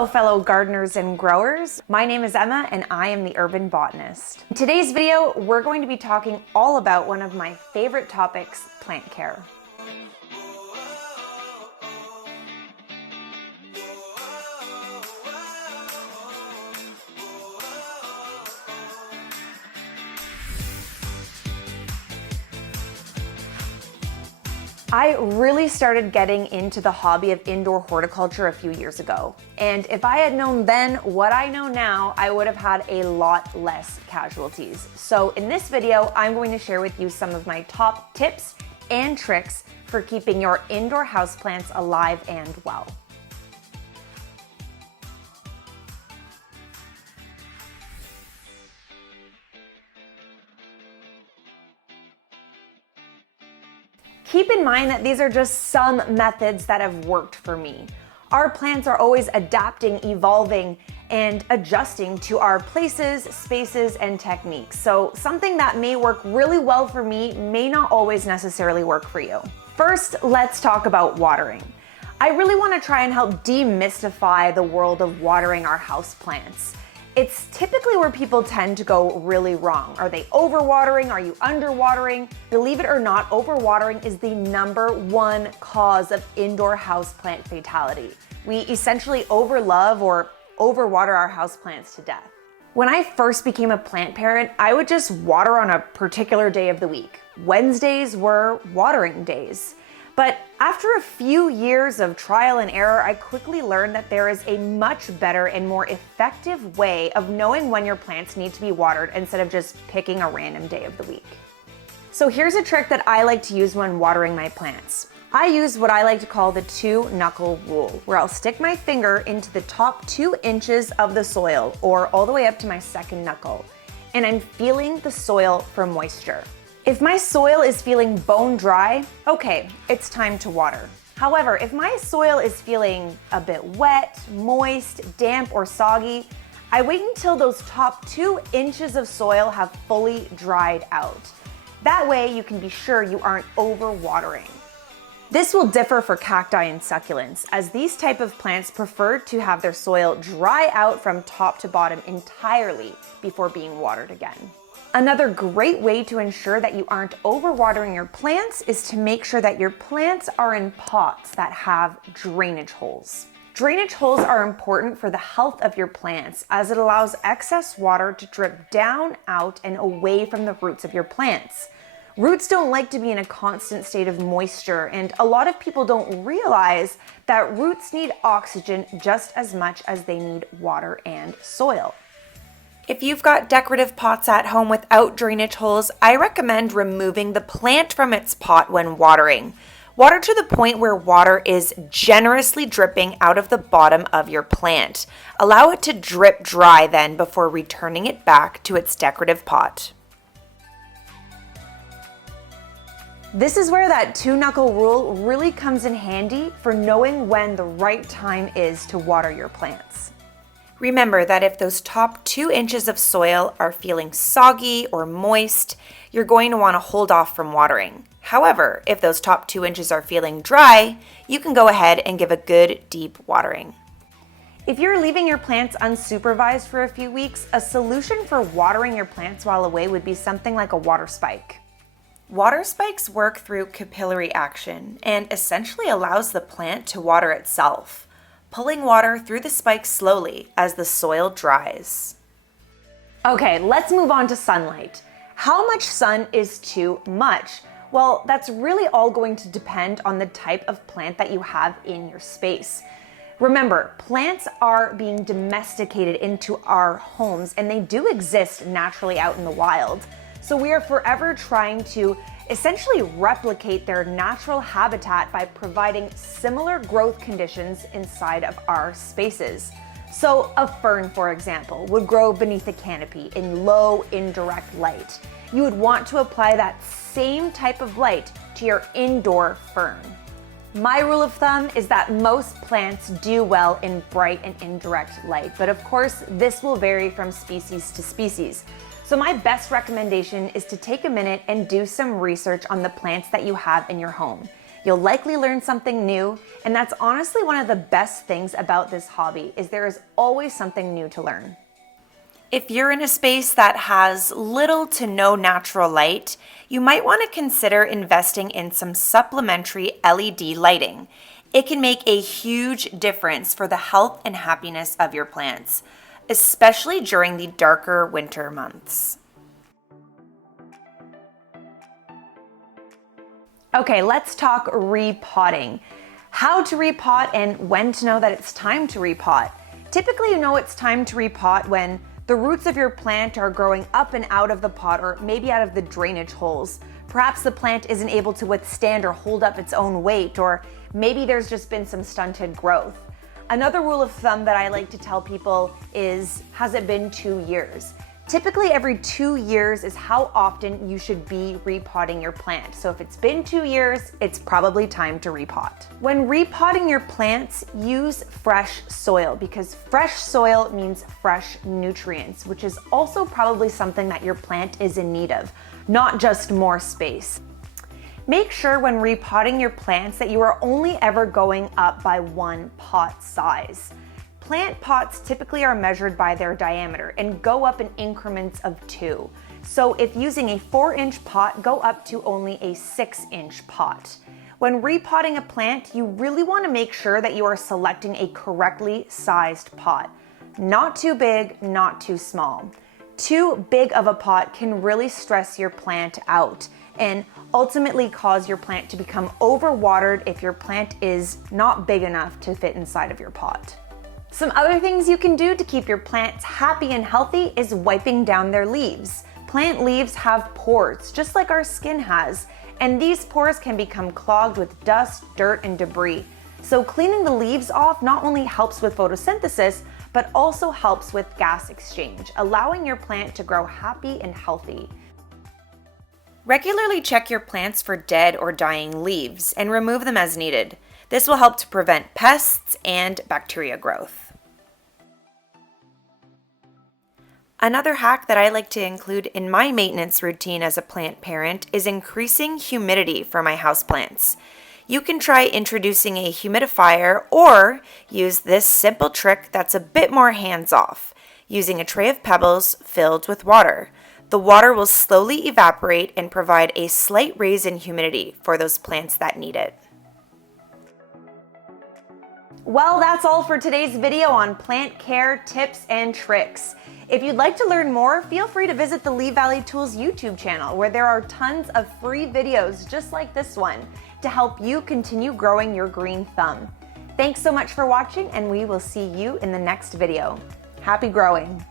Hello, fellow gardeners and growers. My name is Emma and I am the Urban Botanist. In today's video, we're going to be talking all about one of my favorite topics, plant care. I really started getting into the hobby of indoor horticulture a few years ago. And if I had known then what I know now, I would have had a lot less casualties. So in this video, I'm going to share with you some of my top tips and tricks for keeping your indoor houseplants alive and well. Keep in mind that these are just some methods that have worked for me. Our plants are always adapting, evolving, and adjusting to our places, spaces, and techniques. So something that may work really well for me may not always necessarily work for you. First, let's talk about watering. I really want to try and help demystify the world of watering our houseplants. It's typically where people tend to go really wrong. Are they overwatering? Are you underwatering? Believe it or not, overwatering is the #1 cause of indoor houseplant fatality. We essentially overlove or overwater our houseplants to death. When I first became a plant parent, I would just water on a particular day of the week. Wednesdays were watering days. But after a few years of trial and error, I quickly learned that there is a much better and more effective way of knowing when your plants need to be watered instead of just picking a random day of the week. So here's a trick that I like to use when watering my plants. I use what I like to call the 2-knuckle rule, where I'll stick my finger into the top 2 inches of the soil, or all the way up to my second knuckle, and I'm feeling the soil for moisture. If my soil is feeling bone dry, okay, it's time to water. However, if my soil is feeling a bit wet, moist, damp, or soggy, I wait until those top 2 inches of soil have fully dried out. That way you can be sure you aren't overwatering. This will differ for cacti and succulents, as these type of plants prefer to have their soil dry out from top to bottom entirely before being watered again. Another great way to ensure that you aren't overwatering your plants is to make sure that your plants are in pots that have drainage holes. Drainage holes are important for the health of your plants as it allows excess water to drip down, out, and away from the roots of your plants. Roots don't like to be in a constant state of moisture, and a lot of people don't realize that roots need oxygen just as much as they need water and soil. If you've got decorative pots at home without drainage holes, I recommend removing the plant from its pot when watering. Water to the point where water is generously dripping out of the bottom of your plant. Allow it to drip dry then before returning it back to its decorative pot. This is where that 2-knuckle rule really comes in handy for knowing when the right time is to water your plants. Remember that if those top 2 inches of soil are feeling soggy or moist, you're going to want to hold off from watering. However, if those top 2 inches are feeling dry, you can go ahead and give a good deep watering. If you're leaving your plants unsupervised for a few weeks, a solution for watering your plants while away would be something like a water spike. Water spikes work through capillary action and essentially allows the plant to water itself, pulling water through the spikes slowly as the soil dries. Okay, let's move on to sunlight. How much sun is too much? Well, that's really all going to depend on the type of plant that you have in your space. Remember, plants are being domesticated into our homes and they do exist naturally out in the wild. So we are forever trying to essentially replicate their natural habitat by providing similar growth conditions inside of our spaces. So a fern, for example, would grow beneath a canopy in low indirect light. You would want to apply that same type of light to your indoor fern. My rule of thumb is that most plants do well in bright and indirect light, but of course this will vary from species to species. So my best recommendation is to take a minute and do some research on the plants that you have in your home. You'll likely learn something new, and that's honestly one of the best things about this hobby, is there is always something new to learn. If you're in a space that has little to no natural light, you might want to consider investing in some supplementary LED lighting. It can make a huge difference for the health and happiness of your plants, especially during the darker winter months. Okay, let's talk repotting. How to repot and when to know that it's time to repot. Typically, you know it's time to repot when the roots of your plant are growing up and out of the pot, or maybe out of the drainage holes. Perhaps the plant isn't able to withstand or hold up its own weight, or maybe there's just been some stunted growth. Another rule of thumb that I like to tell people is, has it been 2 years? Typically every 2 years is how often you should be repotting your plant. So if it's been 2 years, it's probably time to repot. When repotting your plants, use fresh soil, because fresh soil means fresh nutrients, which is also probably something that your plant is in need of, not just more space. Make sure when repotting your plants that you are only ever going up by 1 pot size. Plant pots typically are measured by their diameter and go up in increments of 2. So if using a 4-inch pot, go up to only a 6-inch pot. When repotting a plant, you really want to make sure that you are selecting a correctly sized pot. Not too big, not too small. Too big of a pot can really stress your plant out and ultimately cause your plant to become overwatered if your plant is not big enough to fit inside of your pot. Some other things you can do to keep your plants happy and healthy is wiping down their leaves. Plant leaves have pores, just like our skin has, and these pores can become clogged with dust, dirt, and debris. So cleaning the leaves off not only helps with photosynthesis, but also helps with gas exchange, allowing your plant to grow happy and healthy. Regularly check your plants for dead or dying leaves and remove them as needed. This will help to prevent pests and bacteria growth. Another hack that I like to include in my maintenance routine as a plant parent is increasing humidity for my houseplants. You can try introducing a humidifier or use this simple trick that's a bit more hands-off, using a tray of pebbles filled with water. The water will slowly evaporate and provide a slight raise in humidity for those plants that need it. Well, that's all for today's video on plant care tips and tricks. If you'd like to learn more, feel free to visit the Lee Valley Tools YouTube channel, where there are tons of free videos just like this one to help you continue growing your green thumb. Thanks so much for watching, and we will see you in the next video. Happy growing!